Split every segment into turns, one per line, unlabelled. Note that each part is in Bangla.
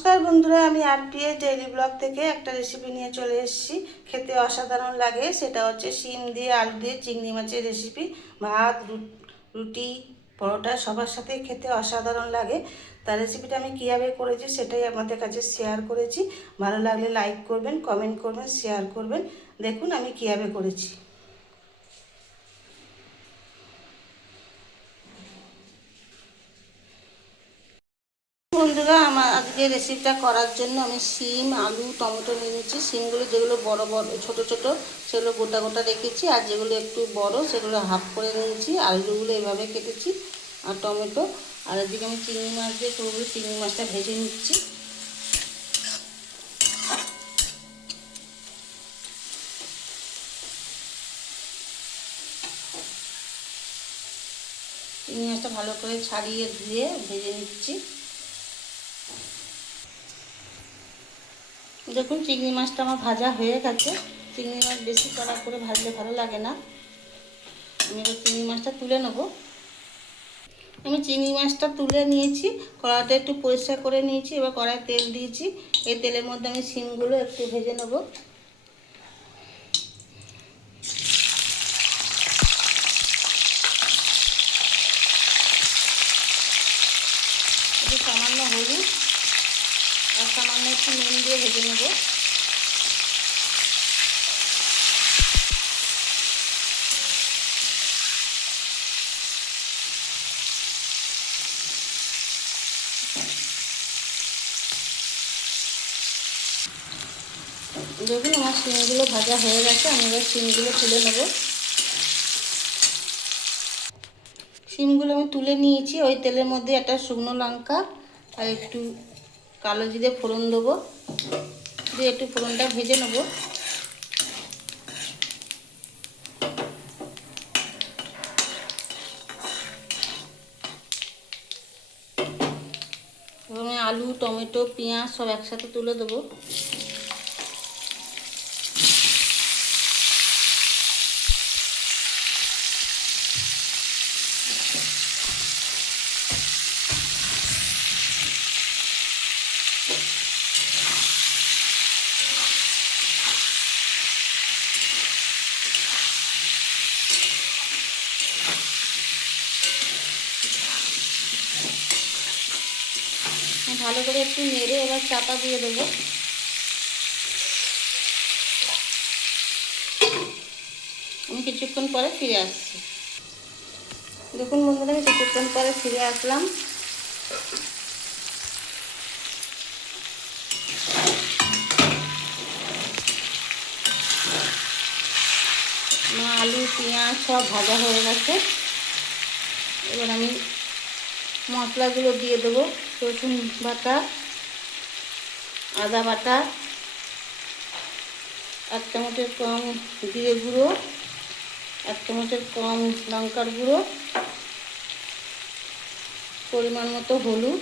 নমস্কার বন্ধুরা, আমি আরপিএস ডেইলি ব্লগ থেকে একটা রেসিপি নিয়ে চলে এসেছি। খেতে অসাধারণ লাগে, সেটা হচ্ছে শিম দিয়ে আলু দিয়ে চিংড়ি মাছের রেসিপি ভাত, রুটি পরোটা, সবার সাথে খেতে অসাধারণ লাগে। তার রেসিপিটা আমি কীভাবে করেছি সেটাই আপনাদের কাছে শেয়ার করেছি। ভালো লাগলে লাইক করবেন কমেন্ট করবেন শেয়ার করবেন। দেখুন আমি কীভাবে করেছি। বন্ধুরা, আমার আজকে রেসিপিটা করার জন্য আমি শিম, আলু, টমেটো নিয়ে নিচ্ছি শিমগুলো যেগুলো বড় বড়, ছোট ছোট, সেগুলো গোটা গোটা রেখেছি। আর যেগুলো একটু বড়, সেগুলো হাফ করে নিয়েছি। আলুগুলো এভাবে কেটেছি আর টমেটো। আর এদিকে আমি চিংড়ি মাছ দিয়ে করব চিংড়ি মাছটা ভেজে নিচ্ছি। চিংড়ি মাছটা ভালো করে ছাড়িয়ে ধুয়ে ভেজে নিচ্ছি। দেখুন, চিংড়ি মাছটা আমার ভাজা হয়ে গেছে। চিংড়ি মাছ বেশি কড়া করে ভাজলে ভালো লাগে না। আমি এবার চিংড়ি মাছটা তুলে নেব। আমি চিংড়ি মাছটা তুলে নিয়েছি কড়াটা একটু পরিষ্কার করে নিয়েছি, এবার কড়ায় তেল দিয়েছি। এই তেলের মধ্যে আমি শিমগুলো একটু ভেজে নেব একটু সামান্য হলুদ আর সামান্য একটু নুন দিয়ে ভেজে নেব দেখুন আমার শিমগুলো ভাজা হয়ে গেছে, আমি এবার শিমগুলো তুলে নেব। শিমগুলো আমি তুলে নিয়েছি, ওই তেলের মধ্যে একটা শুকনো লঙ্কা আর একটু কালো জিরে ফোড়ন দেবো। দিয়ে একটু ফোড়নটা ভেজে নেব। আলু, টমেটো, পেঁয়াজ সব একসাথে তুলে দেবো। ভালো করে একটু নেড়ে এবার চাপা দিয়ে দেবো। আমি কিছুক্ষণ পরে ফিরে আসছি। দেখুন বন্ধুরা, আমি কিছুক্ষণ পরে ফিরে আসলাম। আলু, পেঁয়াজ সব ভাজা হয়ে গেছে। এবার আমি মশলাগুলো দিয়ে দেবো। রসুন বাটা, আদা বাটা, এক চামচের কম জিরে গুঁড়ো, এক চামচের কম লঙ্কার গুঁড়ো, পরিমাণ মতো হলুদ,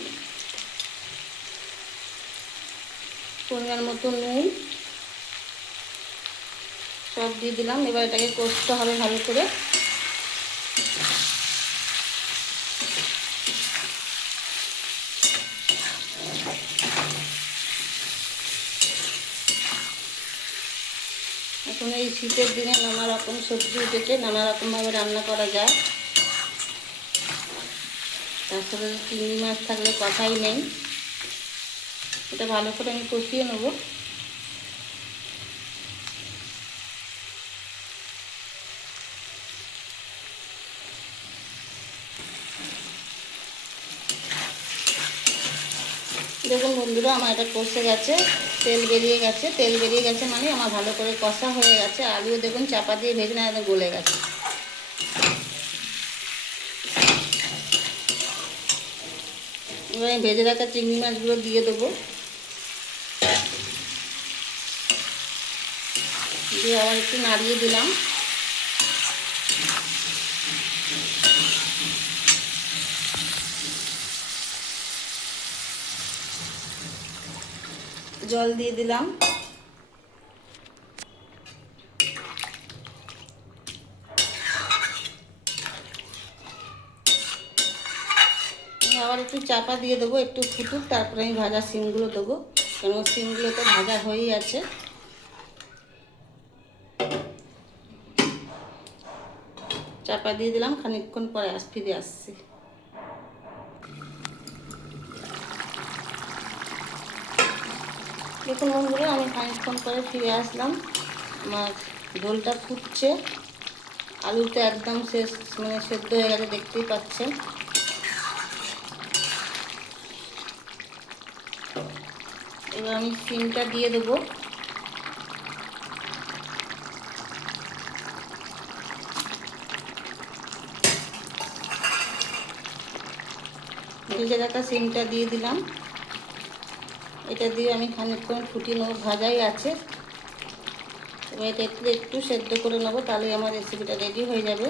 পরিমাণ মতো নুন, সব দিয়ে দিলাম। এবার এটাকে কষতে হবে ভালো করে। এখন এই শীতের দিনে নানা রকম সবজি উঠেছে, নানা রকমভাবে রান্না করা যায়। তার সাথে চিংড়ি মাছ থাকলে কথাই নেই। এটা ভালো করে আমি কষিয়ে নেব। দেখুন বন্ধুরা, আমার এটা কষে গেছে। তেল বেরিয়ে গেছে। তেল বেরিয়ে গেছে মানে আমার ভালো করে কষা হয়ে গেছে। আলুও দেখুন চাপা দিয়ে ভেজে না গলে গেছে। আমি ভেজে রাখা চিংড়ি মাছগুলো দিয়ে দেবো। দিয়ে আবার একটু নাড়িয়ে দিলাম। জল দিয়ে দিলাম। আবার একটু চাপা দিয়ে দেবো, একটু ফুটুক, তারপরে আমি ভাজা সিমগুলো দেবো। কেন সিমগুলো তো ভাজা হয়েই আছে। চাপা দিয়ে দিলাম, খানিকক্ষণ পরে আস ফিরে আসছি। দেখুন বন্ধুরা, আমি খানিকক্ষণ করে ফিরে আসলাম। আমার ঝোলটা ফুটছে। আলুটা একদম শেষ মানে সেদ্ধ হয়ে গেছে, দেখতেই পাচ্ছেন। এবার আমি সিমটা দিয়ে দেবো। ভেজে রাখা সিমটা দিয়ে দিলাম। এটা দিয়ে আমি খানিকক্ষণ ফুটিয়ে নেব, ভাজাই আছে। এবার এটা একটু একটু সেদ্ধ করে নেব, তাহলে আমার রেসিপিটা রেডি হয়ে যাবে।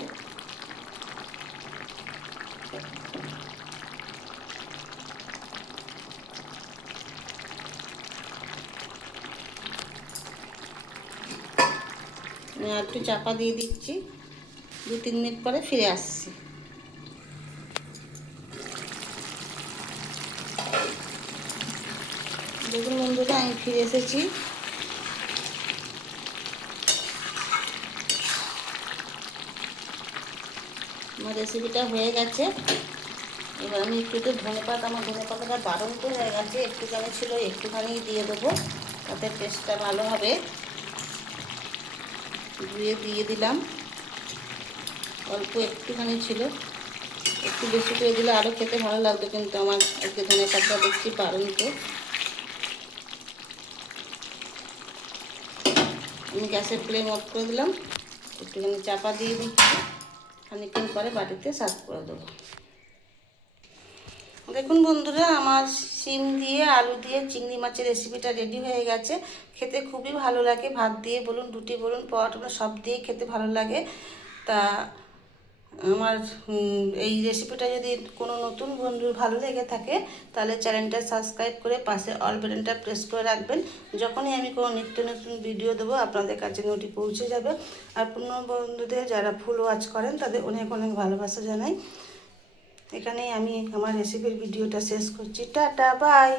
একটু চাপা দিয়ে দিচ্ছি। দু তিন মিনিট পরে ফিরে আসছি। দেখুন বন্ধুরা, আমি ফিরে এসেছি। আমার রেসিপিটা হয়ে গেছে। এবার আমি একটু একটু ধনে পাতা, আমার ধনে পাতাটা বারণ তো হয়ে গেছে, একটুখানি ছিল, একটুখানি দিয়ে দেবো, তাতে টেস্টটা ভালো হবে। ধুয়ে দিয়ে দিলাম। অল্প একটুখানি ছিল। একটু বেশি করে দিলে আরও খেতে ভালো লাগতো, কিন্তু আমার আজকে ধনে পাতা দেখছি বারণ তো। আমি গ্যাসের ফ্লেম অফ করে দিলাম। একটুখানি চাপা দিয়ে দিচ্ছি। খানিকক্ষণ পরে বাটিতে সার্ভ করে দেবো। দেখুন বন্ধুরা, আমার শিম দিয়ে, আলু দিয়ে, চিংড়ি মাছের রেসিপিটা রেডি হয়ে গেছে। খেতে খুবই ভালো লাগে। ভাত দিয়ে বলুন, রুটি বলুন, পরোটা সব দিয়ে খেতে ভালো লাগে। তা আমার এই রেসিপিটা যদি কোনো নতুন বন্ধুর ভালো লেগে থাকে, তাহলে চ্যানেলটা সাবস্ক্রাইব করে পাশে অল বাটনটা প্রেস করে রাখবেন। যখনই আমি কোনো নিত্য নতুন ভিডিও দেবো, আপনাদের কাছে নোটি পৌঁছে যাবে। আর পুরনো বন্ধুদের যারা ফুল ওয়াচ করেন, তাদের অনেক অনেক ভালোবাসা জানাই। এখানেই আমি আমার রেসিপির ভিডিওটা শেষ করছি। Tata bye